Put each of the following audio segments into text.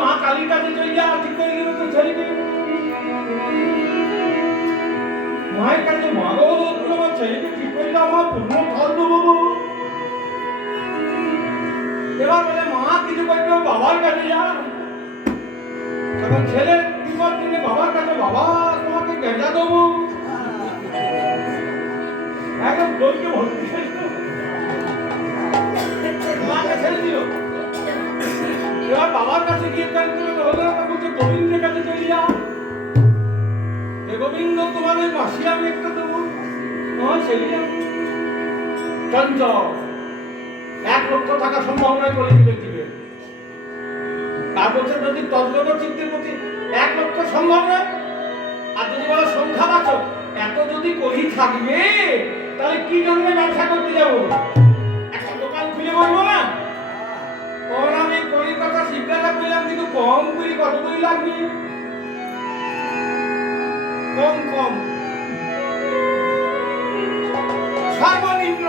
মা কালীর কাছে চলে যা, ঠিক করে গেলে তো ছেলেকে মায়ের কাছে মাগো তুমি আমার ছেলেকে ঠিক করে দাও, আমার পূর্ণ ফল দেবো। এবার বলে মা কিছু করবে, বাবার কাছে যা। তখন ছেলে বিপদ দিলে বাবার কাছে, বাবা তোমাকে গেঁজা দেবো, একদম দলকে ভর্তি মাকে ছেড়ে দিল। এবার বাবার কাছে গিয়ে বলছে গোবিন্দের কাছে চলে যা, গোবিন্দ তোমার ওই মাসি আমি একটা দেবো, তোমার ছেলে চঞ্চল 1 লক্ষ টাকা সম্ভব নয় করে দিবে। তার বলছে যদি তদ্গত চিত্তের প্রতি 1 লক্ষ সম্ভব নয়, আর যদি বলো সংখ্যাবাচক এত যদি করি থাকবে তাহলে কি জন্য ব্যবসা করতে যাবো, একটা দোকান খুলে বলবো না। ওর আমি করির কথা জিজ্ঞাসা করলাম, কিন্তু কম করি কত করি লাগবে, কম কম সর্বনিম্ন।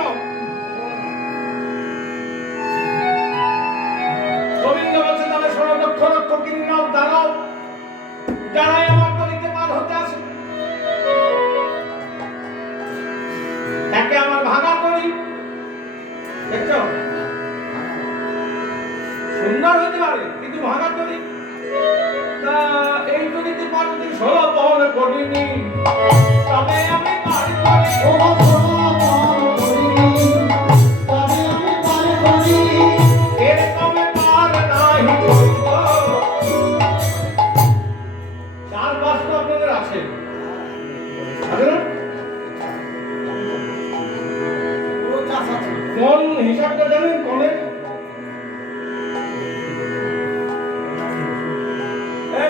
গোবিন্দ বলছে তাহলে 16 লক্ষ লক্ষ কিন্নর দাঁড়াও, যারাই আমার গলিতে পার হতে আসে একে আমার ভাঙা করি। দেখছো সুন্দর হতে পারে কিন্তু ভাঙা করি, তা এই গলিতে পার হতে 16 বহন করিনি, তবে আমি পার করি। কোন হিসাবটা জানেন? কোনের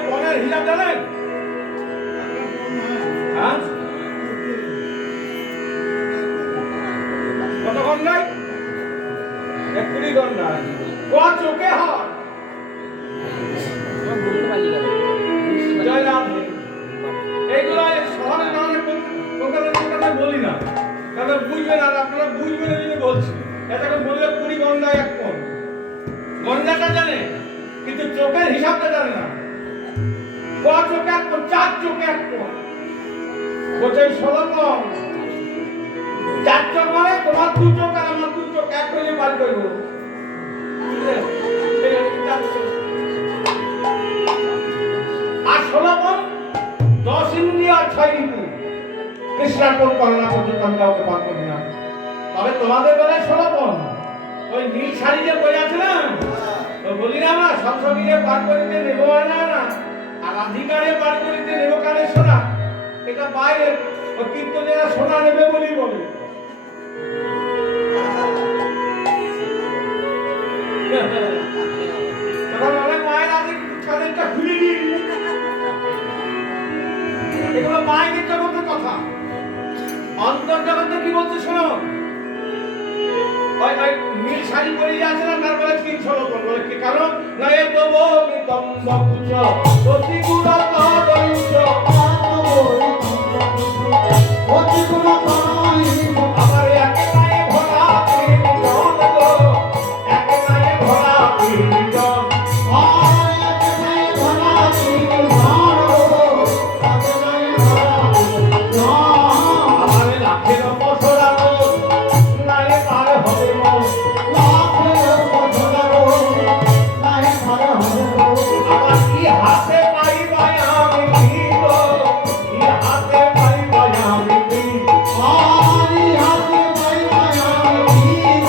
কোনের হিসাব জানেন? কত ঘন্টায়? 1 ঘন্টায়। কোয়া চোখে হয় জয়রাম। এইগুলো শহরে কলকাতা বলি না, কারণ বুঝবেন, আর আপনারা বুঝবেন এই জন্য বলছি। এটাকে বললে 20 ঘন্টায় 1 কোণ, ঘন্টাটা জানে কিন্তু চোখের হিসাবটা জানে না। কোয়া চোখে 1 কোণ, 4 চোখে 1 কোণ, বলছে 16 কোণ। 4 চোখ মানে তোমার 2 চোখ আর আমার 2 চোখ 1 হয়ে বার করবো। আর 16 কোণ 10 ইন্দ্রিয় আর 6 ঋতু। কৃষ্ণার্পণ করোনা পর্যন্ত আমি কাউকে পার করি না। তবে তোমাদের বেলায় 16 কোণ, ওই নীল শাড়ি যে পরে আছে না, বলি না আমরা সবসময় পার করিতে নেবো না, আর অধিকারে পার করিতে নেবো কানে সোনা, এটা বাইরে ও কীর্তনেরা সোনা নেবে বলি বলে। তখন অনেক মায়ের আগে ছাদেরটা খুলে দিই, এগুলো মায়ের জগতের কথা। অন্তর্জগতে কি বলছে শোনো, ওই নীল শাড়ি পরে আছে না, তারপরে 300 লোক বলে কি কারণ না, এ তো বমি তম্বকুচ অতি গুণা তাদয়ুচ অতি গুণা তাই আমার একে নায়ে ভরা ত্রিজন গো, একে নায়ে ভরা ত্রিজন, আর একে নায়ে ভরা ত্রিজন গো, একে নায়ে ভরা ত্রিজন, আমার লাখের বছর নায়ে পার হবে মন, লাখের বছর নায়ে পার হবে মন, আমার কি হাতে পাইবা আমি দিব, কি হাতে পাইবা আমি দিব, আর হাতে পাইবা আমি দিব, কি হাতে পাইবা আমি দিব।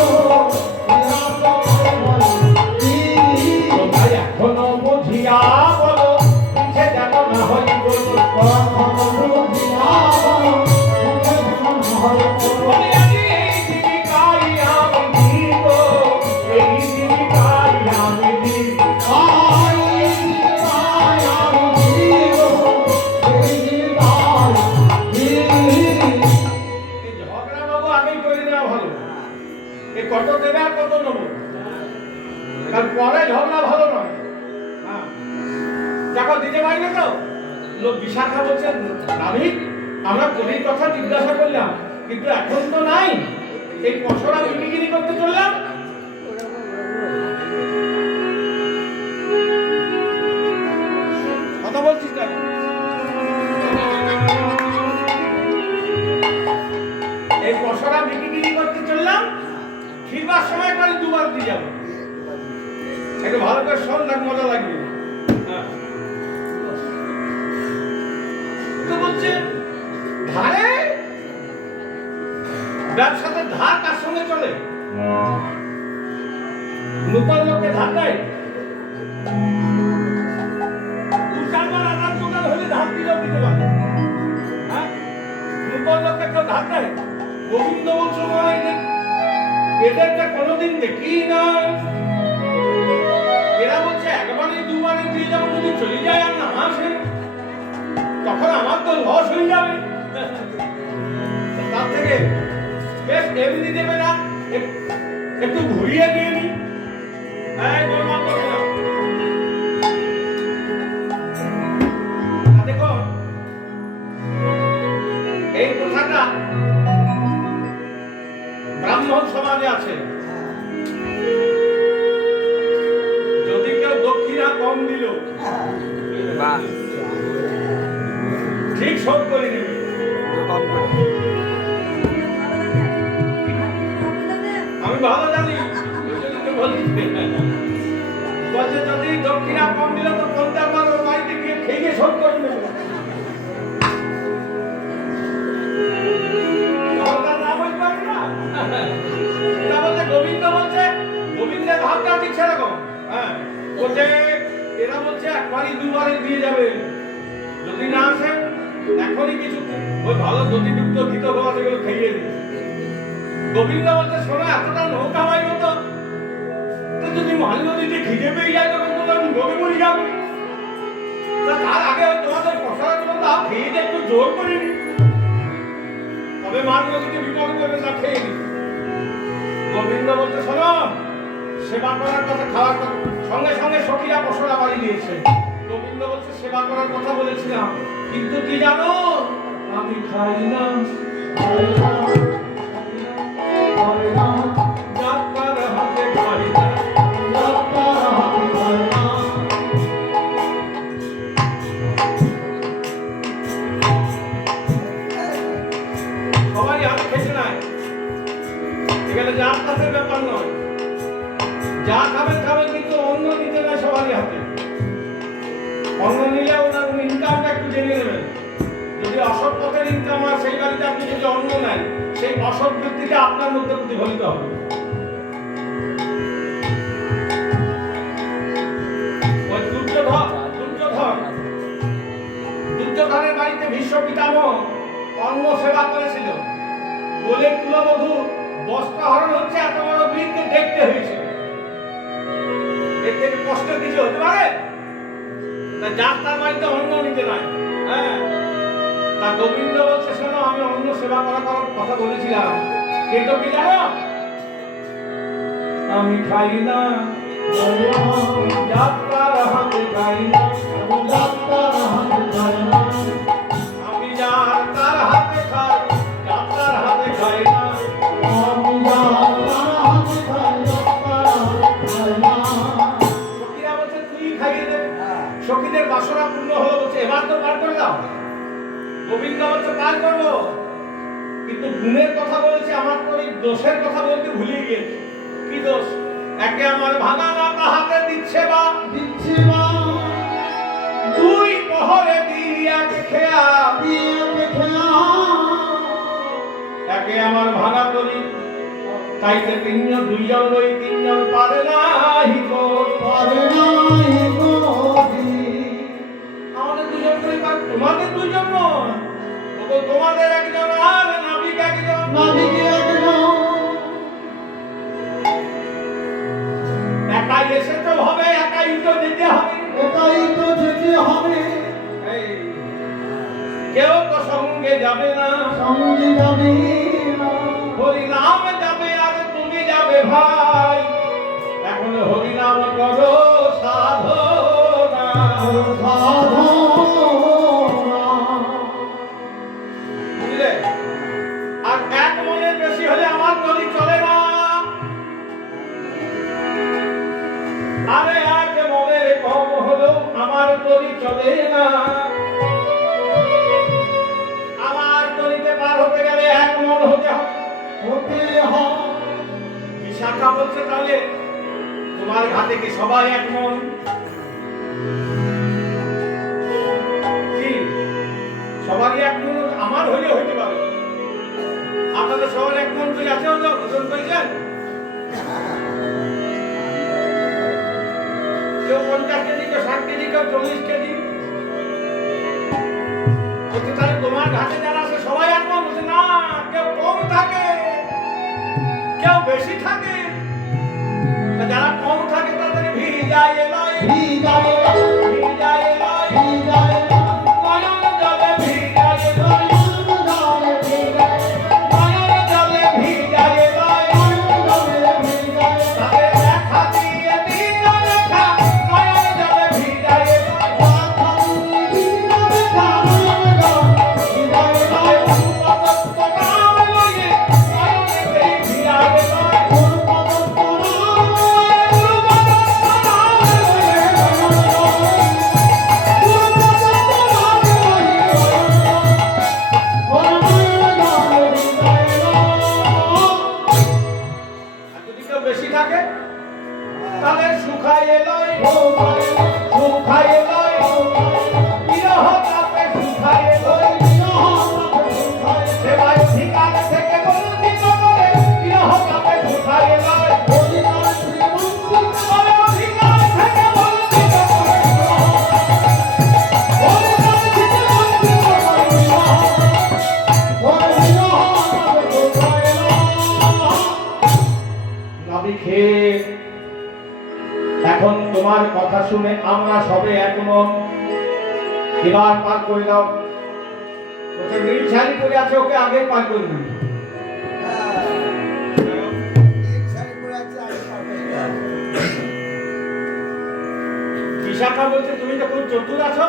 তোমরা এখনো বুঝিয়া বলো, পিছে যেন না হইব, এখনো বুঝিয়া বলো, পিছে যেন না হইব, এই জীবিকাই আমি দিব, এই জীবিকাই আমি দিব, আর এই জীবিকাই আমি দিব, এই জীবিকাই দিব। এই ঝগড়া বাবু আমি করে নেওয়া ভালো, এই কত দেবে আর কত নেবো, কারণ পরে ঝগড়া ভালো নয়। হ্যাঁ, টাকা দিতে পারি না তো, লোক বিশাখা বলছে নাবিক আমরা কলির কথা জিজ্ঞাসা করলাম, কিন্তু এখন তো নাই, এই পশরা বিক্রি করতে চললাম। একটু ভালো করে শোন, দেখ মজা লাগবে। হ্যাঁ। তো বলছে ধারে ব্যবসাতে ধার কার সঙ্গে চলে? নূতন লোককে ধার দেয়। দু চারবার আদান প্রদান হলে ধার দিলেও দিতে পারে। হ্যাঁ, নূতন লোককে কেউ ধার দেয়? গোবিন্দ বলছে এদেরকে কোনোদিন দেখি না। এরা বলছে একবারে দুবারে দিয়ে যাবো, যদি চলে যায় আর না আসে তখন আমার তো লস হয়ে যাবে। তার থেকে বেশ এমনি দেবে না, একটু ঘুরিয়ে নিয়ে নি। দেখো এই কথাটা ব্রাহ্মণ সমাজে আছে। যদি কেউ দক্ষিণা কম দিল ঠিক শোধ করে নেবে। আমি ভালো জানি, বলছে যদি দক্ষিণা কম দিল তো 50 বার ওর বাড়িতে গিয়ে খেয়ে শোধ করে নেবে। গোবিন্দ বলছে, গোবিন্দের ভাবটা ঠিক সেরকম। হ্যাঁ, বলছে এরা বলছে একবারই দুবারে দিয়ে যাবে, যদি না আসে এখনই কিছু ওই ভালো গতিযুক্ত ঘিত হওয়া সেগুলো খেয়ে দিই। গোবিন্দ বলছে শোনো, এতটা নৌকা হয় মতো তো যদি মাঝ নদীতে খিদে পেয়ে যায় তখন তো আমি নদী মরে যাবে। তার আগে তোমাদের পশাগুলো তা খেয়ে দিয়ে একটু জোর করে নি, তবে মাঝ নদীতে বিপদ করবে না, খেয়ে নি। গোবিন্দ বলতে শোনো, সেবা করার কথা, খাওয়ার কথা, সঙ্গে সঙ্গে সখীরা পশরা বাড়ি দিয়েছে। গোবিন্দ বলছে সেবা করার কথা বলেছিলাম, কিন্তু কি জানো, আমি খাই না, ডাক্তার হাতে খাই না, সবাই হাতে খেতে নাই। এখানে যা আপনাদের ব্যাপার নয়, যা খাবেন খাবেন, কিন্তু অন্য নিতে না সবারই হাতে। অন্য নিলে ওনার ইনকামটা একটু জেনে নেবেন। যদি অসৎ পথের ইনকাম হয় সেই বাড়িতে আপনি যদি অন্ন নেন, সেই অসৎ ব্যক্তিকে আপনার মধ্যে প্রতিফলিত হবে। ওই দুর্যোধনের বাড়িতে ভীষ্ম পিতামহ অন্ন সেবা করেছিল বলে কুলবধূ বস্ত্রহরণ হচ্ছে, এত বড় বীরকে দেখতে হয়েছে। এর থেকে কষ্ট কিছু হতে পারে? যার তার বাড়িতে অন্ন নিতে নাই। হ্যাঁ, তা গোবিন্দ বলছে শোনো, আমি অন্ন সেবা করার কথা বলেছিলাম, কিন্তু কি জানো, আমি খাই না, যাত্রার হাতে খাই না, যাত্রার হাতে খাই না, আমি যার তার হাতে খাই, যাত্রার হাতে খাই না, আমি যার তার হাতে খাই, যাত্রার হাতে খাই না। সখীরা বলছে তুই খাইয়ে দে, সখীদের বাসনা পূর্ণ হলো, বলছে এবার তো পার করে দাও। গোবিন্দ বলছে পার করবো, কিন্তু গুণের কথা বলেছে, আমার তো এই দোষের কথা বলতে ভুলে গিয়েছে। কি দোষ? একে আমার ভাঙা না তাহাতে দিচ্ছে বা দুই পহরে দিয়া খেয়া, একে আমার ভাঙা করি তাইতে তিনজন, দুইজন লই তিনজন পারে নাই গো, পারে নাই গো। আমাদের দুজন করে পার, তোমাদের দুজন নয়, তোমাদের একজন আর নাবিক একজন, নাবিক একজন। একাই এসে তো হবে, একাই তো যেতে হবে, একাই তো যেতে হবে। কেউ তো সঙ্গে যাবে না, সঙ্গে যাবে না, হরিনাম যাবে আর তুমি যাবে ভাই। এখন হরিনাম করো সাধনা, বুঝলে? আর এক মনের বেশি হলে আমার তরি চলে না। আরে এক মনের কম হলেও আমার তরি চলে না। আমার তরিতে পার হতে গেলে এক মন হতে হবে। বিশাখা বলছে তাহলে তোমার ঘাটে কি সবাই এক মন? কি সবারই এক মন? আমার হইলে হইতে পারে, আপনাদের সবার এক মন করে আছে, ওজন করেছেন? কেউ 50 কেজি, কেউ 60 কেজি, কেউ 40 কেজি। তাহলে তোমার ঘাটে যারা আছে সবাই এক মন? বলছে না, কেউ কম থাকে, কেউ বেশি থাকে। যারা কম থাকে তাদের ভিজায় লয়, ভিজায় লয়, ভিজায় লয়, ভিজায় লয়, নয়ন জলে ভিজায় লয়, নয়ন জলে ভিজায় লয়, নয়ন জলে ভিজায় লয়, তাদের দেখা দিয়ে দিন রেখা, নয়ন জলে ভিজায় লয়, দেখা দিয়ে দিন রেখা, নয়ন জলে ভিজায় লয়, পদত্ব নাম লয়ে নয়নেতে ভিজায় লয়, বেশি থাকে তাহলে শুকায় লয়, শুকায় লয়, বিরহ তাপে শুকায় লয়, সেবাই ঠিকান থেকে বঞ্চিত করে বিরহ তাপে শুকায় লয়, অধিকার থেকে বঞ্চিত করে, অধিকার থেকে বঞ্চিত করে, অধিকার থেকে বঞ্চিত করে, এখন তোমার কথা শুনে আমরা সবে একমত। এবার পার করে দাও। ওকে নীল শাড়ি পরে আছে, ওকে আগে পার করে দিন। বিশাখা বলছে তুমি তো খুব চতুর আছো,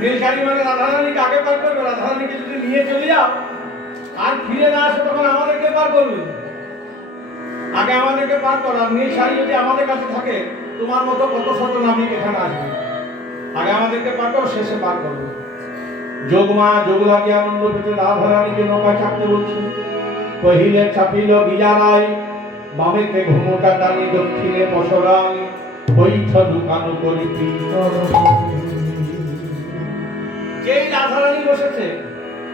নীল শাড়ি মানে রাধারানীকে আগে পার করবে। রাধারানীকে যদি নিয়ে চলে যাও আর ফিরে না আসো তখন আমাদেরকে পার করবে। আগে আমাদেরকে পার করা। নীল শাড়ি যদি আমাদের কাছে থাকে, তোমার মতো কত শত নাবিক এখানে আসবে। আগে আমাদেরকে পার করো, শেষে পার করবে। যোগমা যোগ লাগিয়া আনন্দ পেতে রাধারানীকে নৌকায় চাপতে বলছে। কহিলে চাপিল গিজারায়, বামেতে ঘুমোটা টানি, দক্ষিণে পশরায়, বৈঠ লুকানো করি যেই রাধারানী বসেছে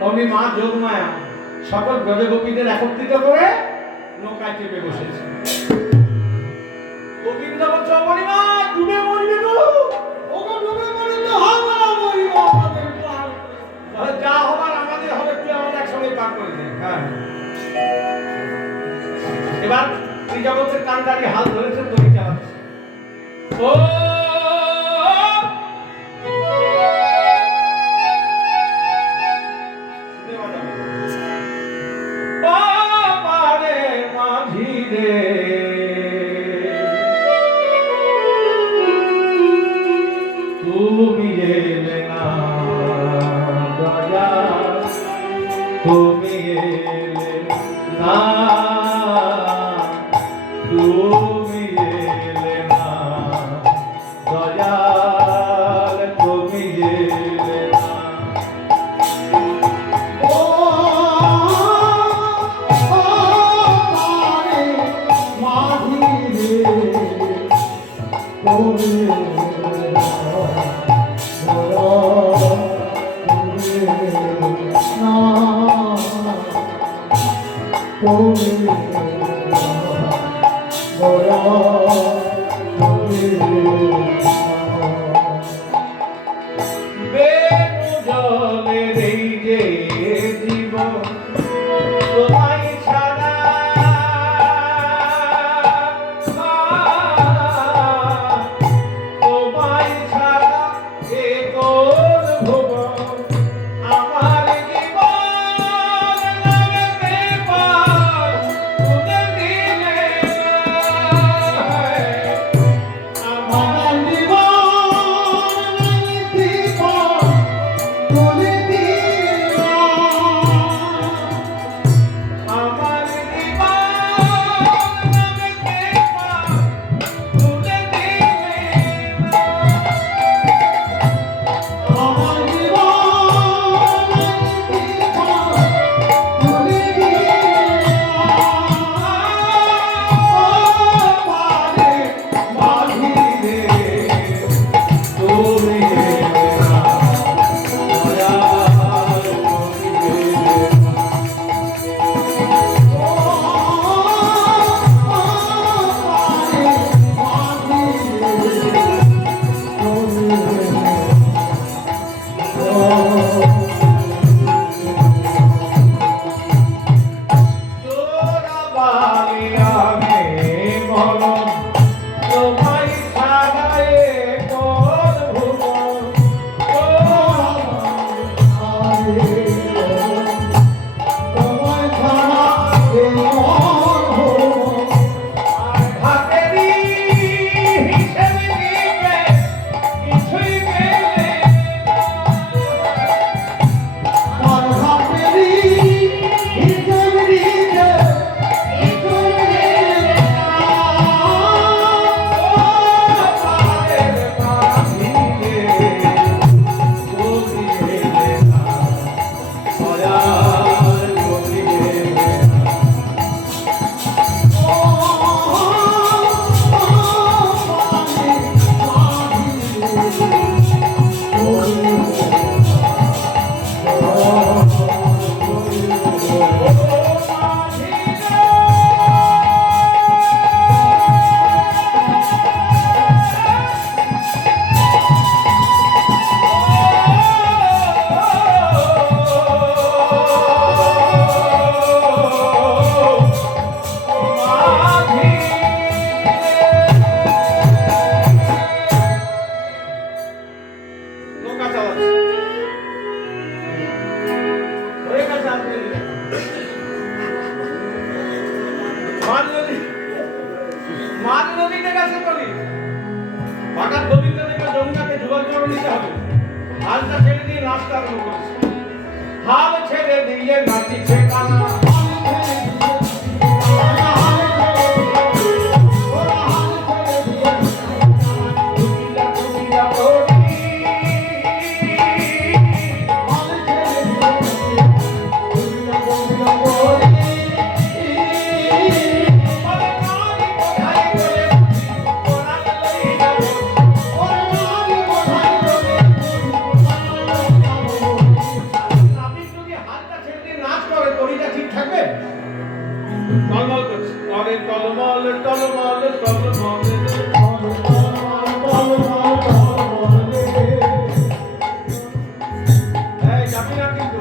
অমনি মা যোগমায়া সকল ব্রজগোপীদের একত্রিত করে নৌকায় চেপে বসেছে। গোবিন্দ বলছে অমণিমা ডুবে মরবে গো, ওগো ডুবে মরলে হবে না, মরিব আমাদের পার করে, যা হবার আমাদের হবে, তুই আমাদের একসঙ্গে পার করে দে। হ্যাঁ, এবার ত্রিজগতের কান্ডারি হাল ধরেছে, দড়ি চালাচ্ছে। ও তুমি এলে না দয়া, তুমি এলে না, তুমি এলে না দয়াল, তুমি এলে না। বেণুজলের এই যে জীবন, তোমায় ছাড়া তোমায় ছাড়া এ কোন ভুবন, আমার জীবন লাগবে পার তুলে দিলে, আমার জীবন লাগবে পার তুলে দিলে। নৌকা চালাচ্ছে হয়ে গেছে আপনি মাঝ নদীতে গেছে কবি হঠাৎ গোবিন্দ দেখলো যমুনাকে যুগল করে নিতে হবে হালটা ছেড়ে দিয়ে নাচতে আরম্ভ করেছে হাল ছেড়ে দিয়ে নাচিছে কানা টলমল করছে আরে টলমল টলমল টলমল এই যাবি না কিন্তু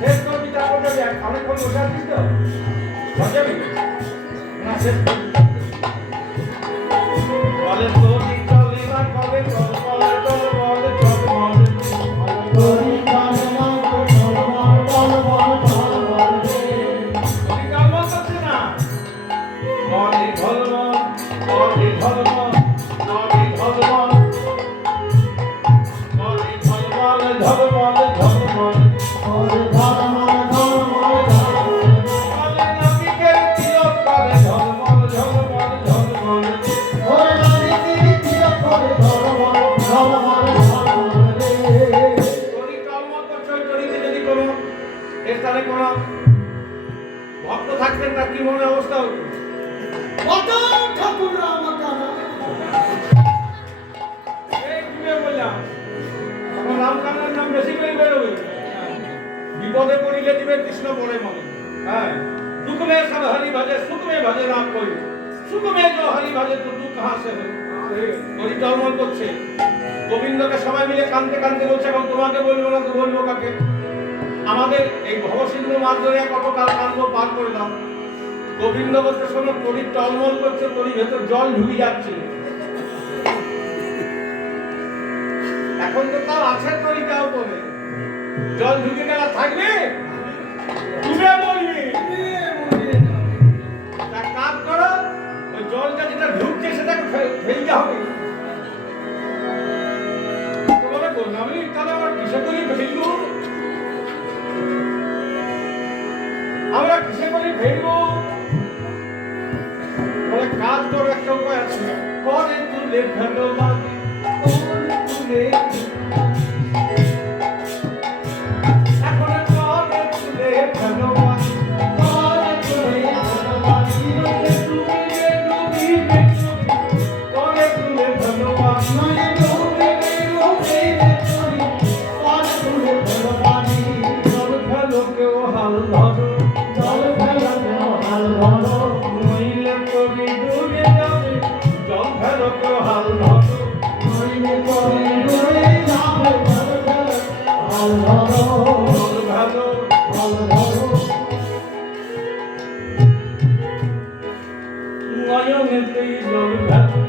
শেষ করবি তারপর যাবি অনেকক্ষণ বসে আছিস তো যাবি না শেষ বলে তোরি চলে না কবে টলমল টলমল টলমল তোরি চলে না ভক্ত থাকতেন তার কি মনে অবস্থা হতো নাম বেশি করে বেরোবে বিপদে পড়িলে দিবে কৃষ্ণ পড়ে মনে হ্যাঁ दुख में सब हरि भजे सुख में भजे राम कोई सुख में जो हरि भजे तो दुख कहां से है বলি টলমল করছে গোবিন্দকে সবাই মিলে কাঁদতে কাঁদতে বলছে এখন তোমাকে বলবো না তো বলবো কাকে আমাদের এই ভবসিন্ধু মাছ ধরে কত কাল কাঁদবো পার করে দাও গোবিন্দ বলতে শোনো তরি টলমল করছে তরি ভেতর জল ঢুকে যাচ্ছে এখন তো তাও আছে তরিটাও করে জল ঢুকে গেলে থাকবে তুমি বলবি এক কাজ করো ওই জলটা যেটা ঢুকছে সেটাকে ফেলতে হবে বলে বললামই তাহলে আমরা কিসে করে ফেলবো আমরা কিসে করে ফেলবো বলে কাজ করো একটা উপায় আছে করে তুলে ফেলো বাকি করে তুলে এখন করে তুলে ফেলো বাকি করে তুলে ফেলো বাকি করে তুলে ফেলো বাকি হাল ধরো জল ফেলো হাল ধরো নইলে কবি ডুবে যাবে জল ফেলো হাল ধরো নইলে কবি ডুবে যাবে জল ফেলো হাল ধরো জল ফেলো হাল ধরো নয়নেতেই জল ফেলো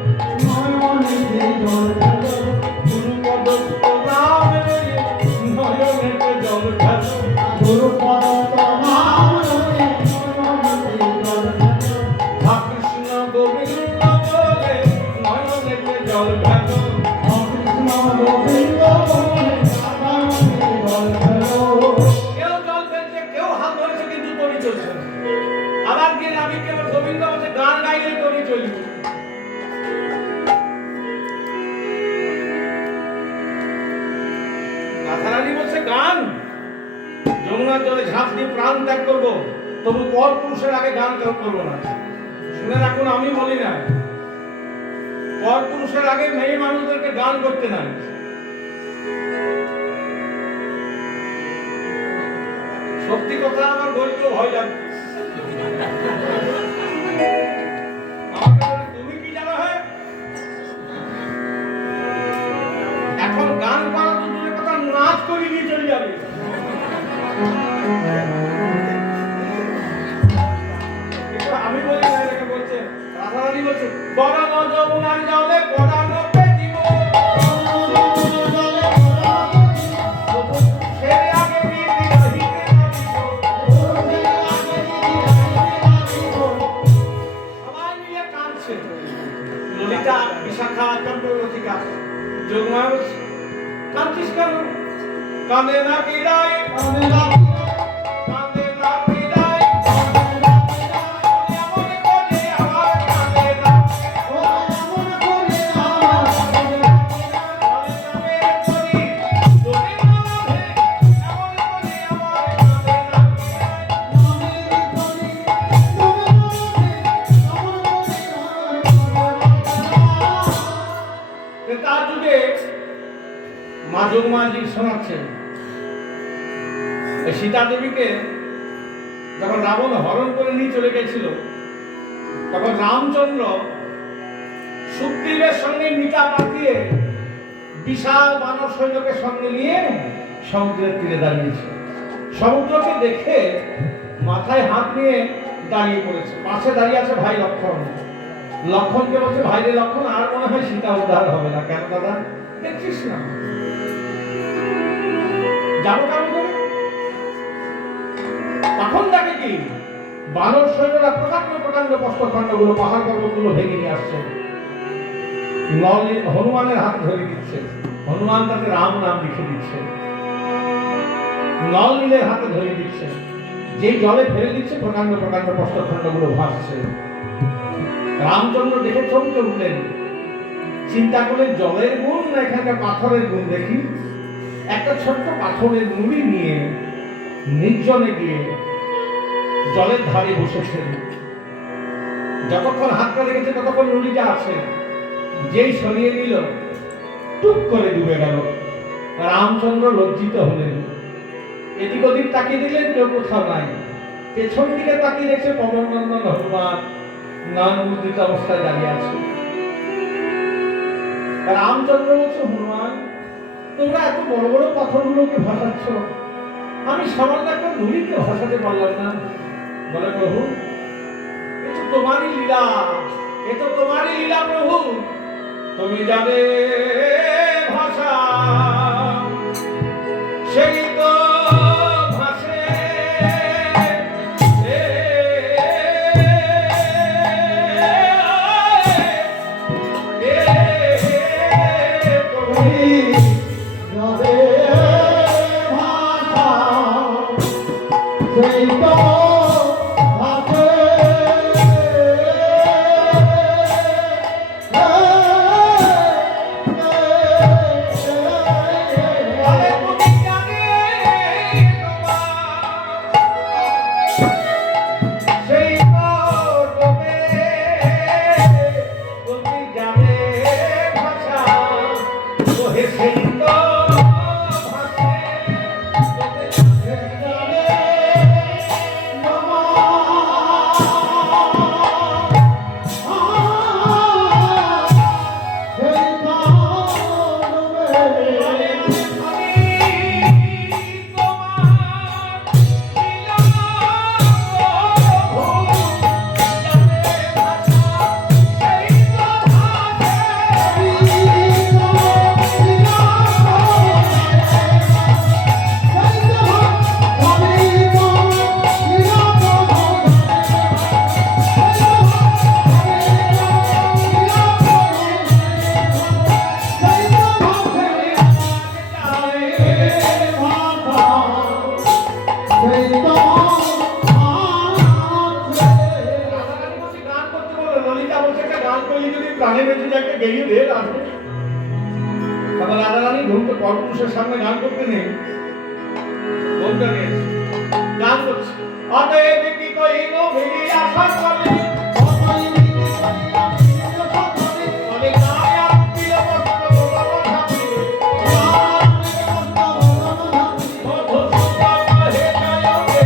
নয়নেতেই জল ফেলো গুরুপদ নাম লয়ে নয়নেতে জল ফেলো গুরুপদ আবার কি আমি কেবল গোবিন্দ বলছে গান গাইলে তরি চলবে রাধারানী বলছে গান যমুনার জলে ঝাঁপ দিয়ে প্রাণ ত্যাগ করবো তবু পর পুরুষের আগে গান করবো না শুনে রাখুন আমি বলি না পর পুরুষের আগে মেয়ে মানুষদেরকে গান করতে নাই সত্যি কথা আমার বলতেও ভয় লাগছে তুমি কি জানো হ্যাঁ এখন গান করা তো দূরের কথা নাচ করে নিয়ে চলে যাবে আমি বলি না এটাকে বলছে রাধারানী বলছে বড় যমুনার জলে পড়ানো জীবন যোগমার কাঁদছিস কেন? কাঁদে না বিদায়, কাঁদে না কাঁদে না বিদায়, এমন করে আমার কাঁদে না, ও এমন করে আমার কাঁদে না আমি নামের করি, তুমি মনে এমন করে আমার কাঁদে না বিদায়। নামের করি তুমি মনে এমন করে আমার কাঁদে না তার যুগে মা যোগমাজি শোনাচ্ছেন এই সীতা দেবীকে যখন রাবণ হরণ করে নিয়ে চলে গেছিল, তখন রামচন্দ্র সুগ্রীবের সঙ্গে মিতা পাঠিয়ে বিশাল মানব সৈন্যকে সঙ্গে নিয়ে সমুদ্রের তীরে দাঁড়িয়েছে। সমুদ্রকে দেখে মাথায় হাত নিয়ে দাঁড়িয়ে পড়েছে। পাশে দাঁড়িয়ে আছে ভাই লক্ষ্মণ। লক্ষ্মণকে বলছে, ভাই রে লক্ষ্মণ, আর মনে হয় সীতা উদ্ধার হবে না। কেন দাদা? দেখছিস না যাবো কেমন করে? তখন দেখে কি বানর সৈন্যরা প্রকাণ্ড প্রকাণ্ড বস্ত্রখণ্ডগুলো পাহাড় পর্বতগুলো ভেঙে নিয়ে আসছে, হনুমানের হাতে ধরে দিচ্ছে। হনুমান তাতে রাম নাম লিখে দিচ্ছে, নল নীলের হাতে ধরে দিচ্ছে। যেই জলে ফেলে দিচ্ছে প্রকাণ্ড প্রকাণ্ড বস্ত্রখণ্ডগুলো ভাসছে। রামচন্দ্র দেখে চমকে উঠলেন, চিন্তা করে জলের গুণ না এখানকার পাথরের গুণ দেখি। একটা ছোট্ট পাথরের নুড়ি নিয়ে নির্জনে গিয়ে জলের ধারে বসেছেন। যতক্ষণ হাতটা রেখেছে ততক্ষণ নুড়িটা আছে। যেই সরিয়ে নিল, টুক করে ডুবে গেল। রামচন্দ্র লজ্জিত হলেন। এদিক ওদিক তাকিয়ে দেখলেন কেউ কোথাও নাই। পেছন দিকে তাকিয়ে দেখছে পবন নন্দন হনুমান নান মুদ্রিত অবস্থায় দাঁড়িয়ে আছে। রামচন্দ্র বলছে, হনুমান, তোমরা এত বড় বড় পাথরগুলোকে ভাসাচ্ছ, আমি সামান্য একটা নুড়িকে ভাসাতে পারলাম না। বলে, প্রভু, এ তো তোমারই লীলা, এ তো তোমারই লীলা প্রভু। তুমি যাবে ভাষা, সেই তো ভাসে। যাবে ভাষা সেই তো ভাসে প্রাণে বেঁচে যে একটা গেয়ে দে আসবে। তারপর রাজা রানী ঘুমতে পরপুরুষের সামনে গান করতে নেই, ঘুমটা নিয়েছে, গান করছে। অতএব কি কহিব ভেঙে আশা করে, বলে গায়ে আত্মীয় বস্ত্র ভগবান ঠাকুরে, মধুসূদন হে জয় হে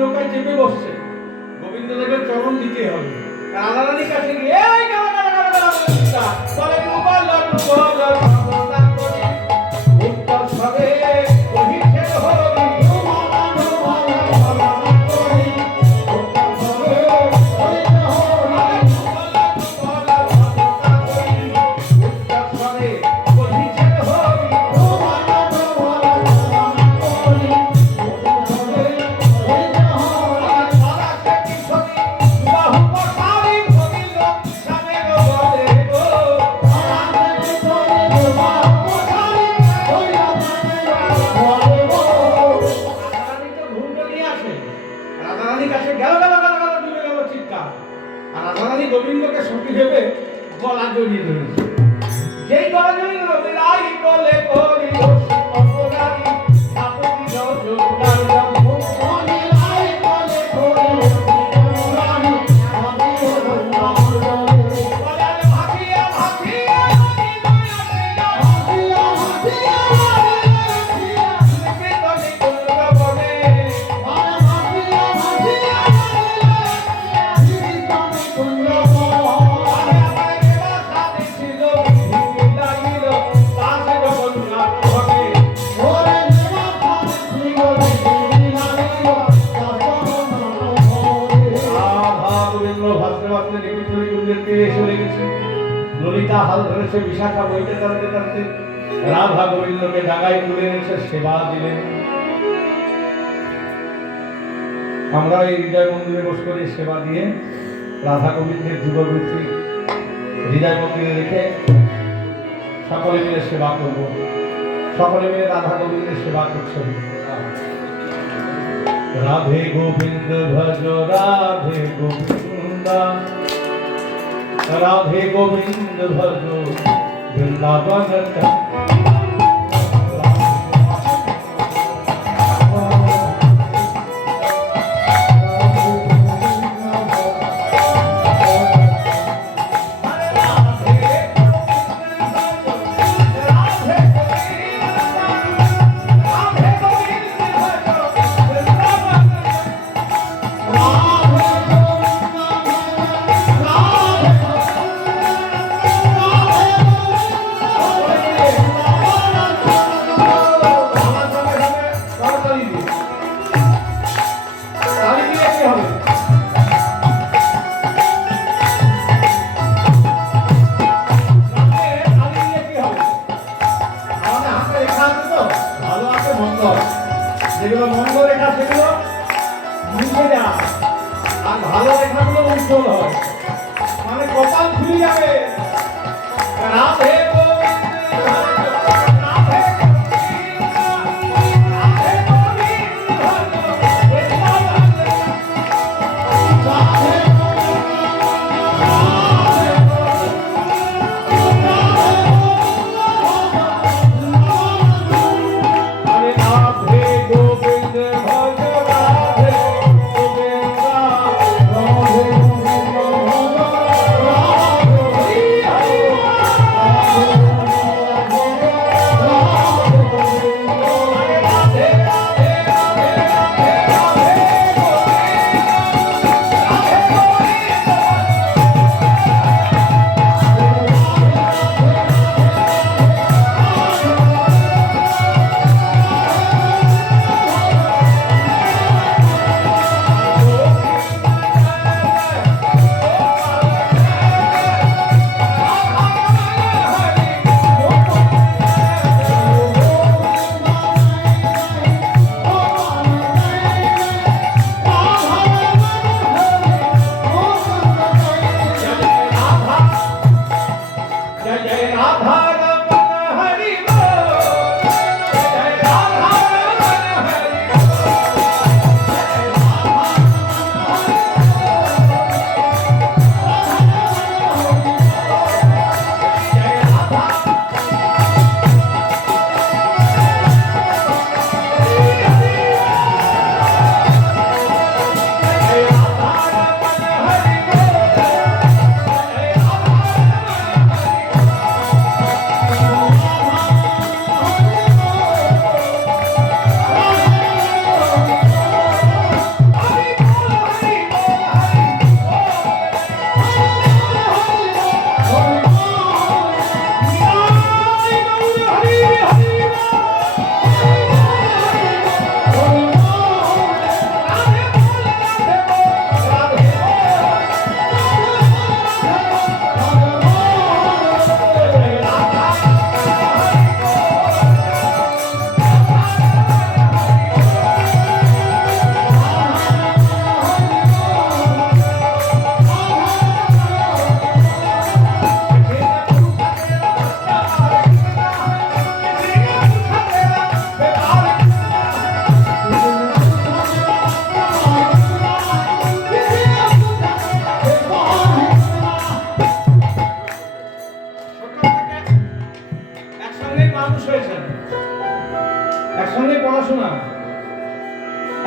নৌকায় চেপে বসছে। গোবিন্দ দেবের চরণ দিতে হবে। রাধা রানীর কাছে গিয়ে এই গালা গালা গালা গালা বলছিস, বলে ডুবাল ডুবাল ভগবান করে উত্তর সবে কহিছে হরি, ডুবাল জড়িয়ে ধরেছে। যেই গলা জড়িয়ে ধরল, বিলাই কোলে করি বসি অপরাধী, আপনি জোড়ার জম। অনিলাই বলে করি রানী আমি হলো রানী বলে আরে ভাসিয়া ভাসিয়া নদী মায়া হাসিয়া হাসিয়া হাসিয়া লিখে তলে কুন্দ বনে। আর হাসিয়া হাসিয়া হাসিয়া জীবিতমে কুঞ্জব আরে আমার দেবা সাথে ছিল, ভিড় লাগিল, পাশে জগন্নাথ ঘটে। ওরে দেবা ভাবে শ্রীগণে দেবী লাগিল তাপন নরে রাধা গোবিন্দ ভাসতে ভাসতে নিকুঞ্জের কুঞ্জের তীরে এসে লেগেছে। ললিতা হাল ধরেছে, বিশাখা বইতে টানতে টানতে রাধা গোবিন্দকে ডাঙায় তুলে এনেছে, সেবা দিলেন। আমরা এই হৃদয় মন্দিরে বসে করে সেবা দিয়ে রাধা গোবিন্দের যুগলরূপী হৃদয় মন্দিরে রেখে সকলে মিলে সেবা করব। সকলে মিলে রাধা গোবিন্দের সেবা করছেন। রাধে গোবিন্দ ভজ রাধে গোবিন্দ, রাধে গোবিন্দ ভজ বৃন্দাবন। যেগুলো মন্দ রেখা সেগুলো মুছে যায়, আর ভালো রেখাগুলো উজ্জ্বল হয়, মানে কপাল খুলে যাবে। রাধে গোবিন্দ রাধে গোবিন্দ, রাধে গোবিন্দ বৃন্দাবন। আরে রাধে গোবিন্দ ভজ রাধে গোবিন্দ, রাধে গোবিন্দ ভজ রাধে হরি হরি। রাধে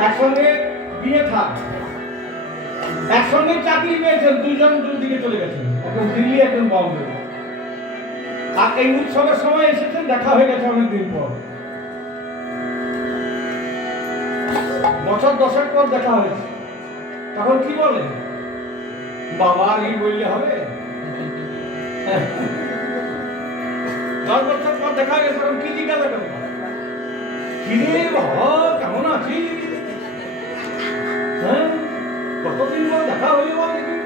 একসঙ্গে বিয়ে থাক, একসঙ্গে চাকরি পেয়েছেন, দুজন দুদিকে চলে গেছেন, একজন দিল্লি একজন বম্বে। আর এই উৎসবের সময় এসেছেন, দেখা হয়ে গেছে অনেকদিন পর, বছর 10 পর দেখা হয়েছে। তখন কি বলে, বাবা এই বললে হবে? 10 বছর পর দেখা হয়ে গেছে, তখন কি জিজ্ঞাসা করবে? কিরে বাবা কেমন আছিস? হ্যাঁ, কতদিন পর দেখা হইলে বল দেখি,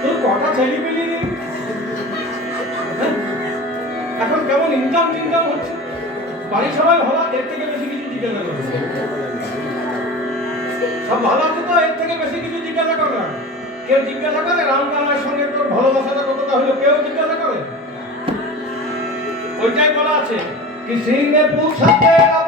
তোর কটা ছেলে পেলি রে? এখন কেমন ইনকাম টিনকাম হচ্ছে? বাড়ির সবাই ভালো? এর থেকে বেশি কিছু জিজ্ঞাসা করবে? সব ভালো আছে তো? এর থেকে বেশি কিছু জিজ্ঞাসা করবে না। কেউ জিজ্ঞাসা করে রামকানার সঙ্গে তোর ভালোবাসাটা কতটা হলো? কেউ জিজ্ঞাসা করে? ওইটাই বলা আছে कि सिंह ने पूछा तेरा